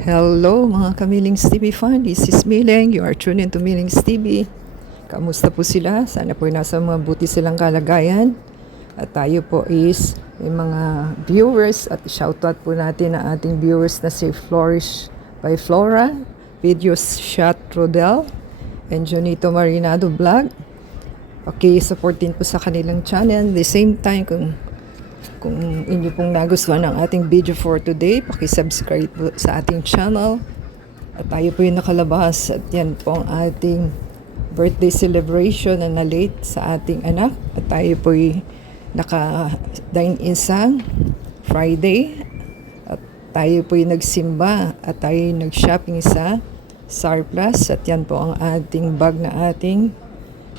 Hello mga Kamilings TV fan, this is Mileng. You are tuned into Milings TV. Kamusta po sila? Sana po nasa mabuti silang kalagayan. At tayo po is may mga viewers at shoutout po natin ang ating viewers na si Flourish by Flora, Videos Shot Rodel, and Jonito Marinado Vlog. Okay, supportin po sa kanilang channel. The same time, kung inyo pong nagustuhan ang ating video for today, paki-subscribe po sa ating channel. At tayo po yung nakalabas at yan po ang ating birthday celebration na na-late sa ating anak. At tayo po yung naka-dine-in sa Friday. At tayo po yung nagsimba at tayo yung nag-shopping sa Surplus. At yan po ang ating bag na ating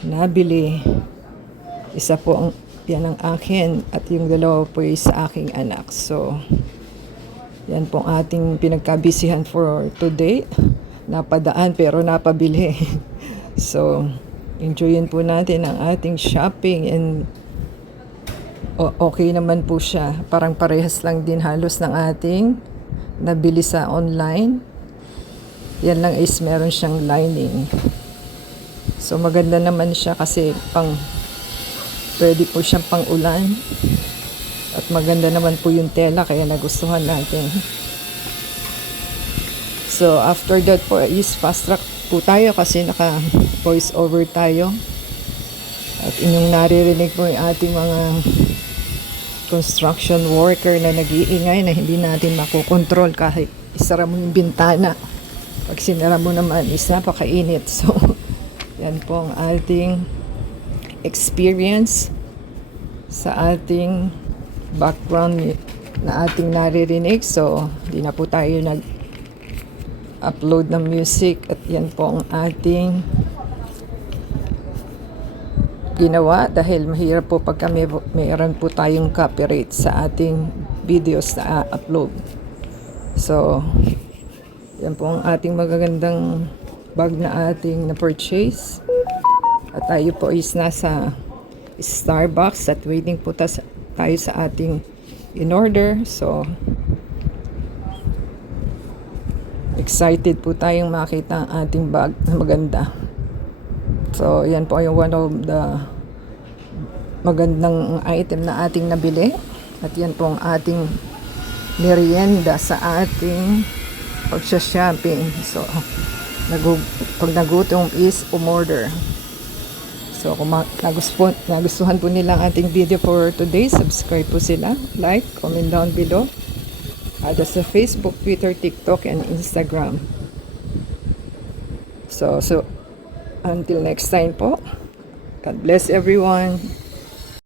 nabili. Isa po ang yan ang akin at yung dalawa po ay sa aking anak. So, yan po ang ating pinagkabisihan for today. Napadaan pero napabili. So, enjoyin po natin ang ating shopping and okay naman po siya. Parang parehas lang din halos ng ating nabili sa online. Yan lang is meron siyang lining. So, maganda naman siya kasi pwede po siyang pang-ulan. At maganda naman po yung tela kaya nagustuhan natin. So after that po is fast track po tayo kasi naka voice over tayo. At inyong naririnig po yung ating mga construction worker na nag-iingay na hindi natin makokontrol kahit isara mo yung bintana. Pag sinara mo naman is napakainit. So yan po ang ating experience sa ating background na ating naririnig. So, di na po tayo nag-upload ng music at yan po ang ating ginawa dahil mahirap po pagka mayroon po tayong copyright sa ating videos na upload. So, yan po ang ating magagandang bag na ating na-purchase. At tayo po is nasa Starbucks at waiting po tayo sa ating in-order. So, excited po tayong makita ang ating bag na maganda. So, yan po yung one of the magandang item na ating nabili. At yan po ang ating merienda sa ating pagsha-shopping. So, pag nagutom is umorder. So kung nagustuhan po nila ang ating video for today, subscribe po sila, like, comment down below. At sa Facebook, Twitter, TikTok, and Instagram. So until next time po, God bless everyone.